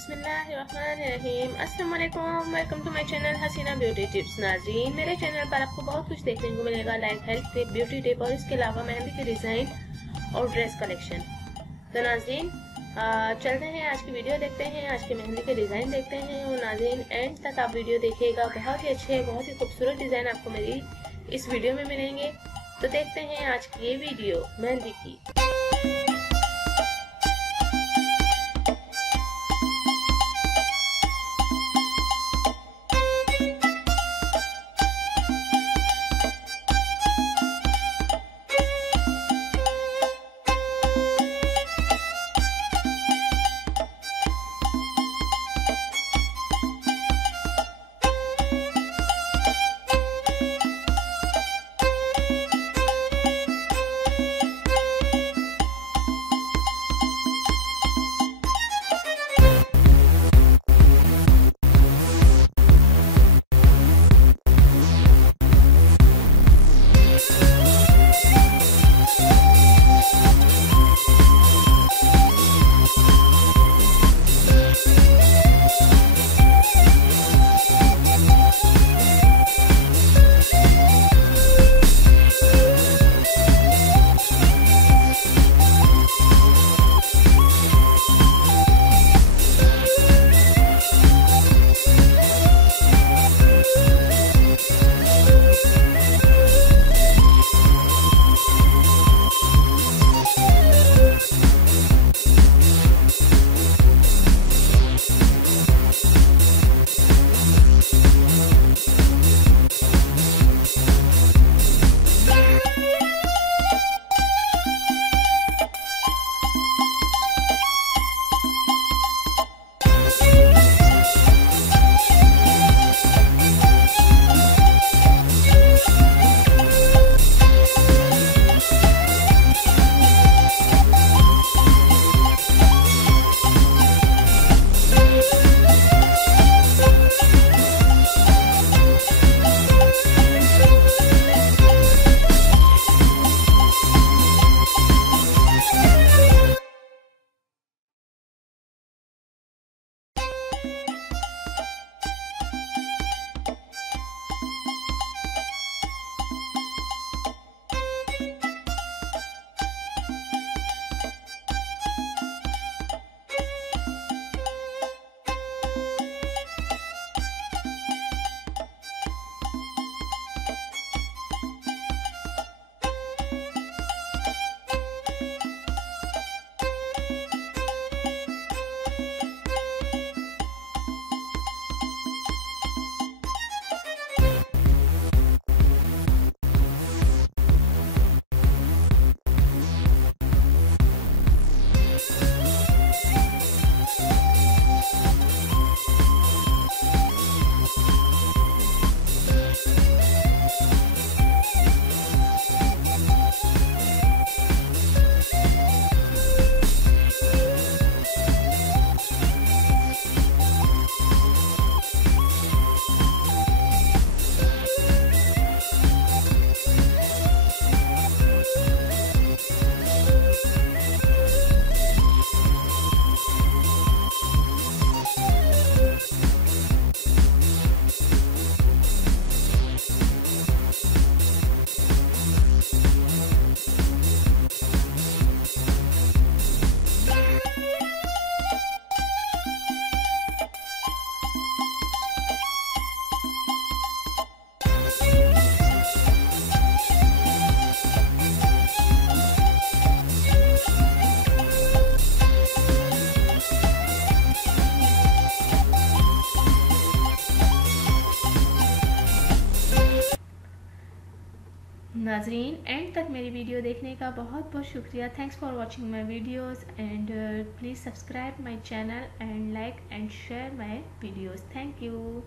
बिस्मिल्लाहिर्रहमानिर्रहीम। अस्सलाम वालेकुम, welcome to my channel Hasina beauty tips. नाज़रीन, मेरे चैनल पर आपको बहुत कुछ देखने को मिलेगा, like health tip, beauty tip और इसके अलावा मेहंदी के डिज़ाइन और ड्रेस कलेक्शन। तो नाज़रीन चलते हैं, आज की वीडियो देखते हैं, आज के मेहंदी के डिज़ाइन देखते हैं। और नाज़रीन एंड तक आप वीडियो देखिएगा, बहुत ही अच्छे बहुत ही खूबसूरत डिज़ाइन आपको मेरी इस वीडियो में मिलेंगे। तो देखते हैं आज की ये वीडियो मेहंदी की। नाज़रीन एंड तक मेरी वीडियो देखने का बहुत बहुत शुक्रिया। Thanks for watching my videos and please subscribe my channel and like and share my videos. Thank you.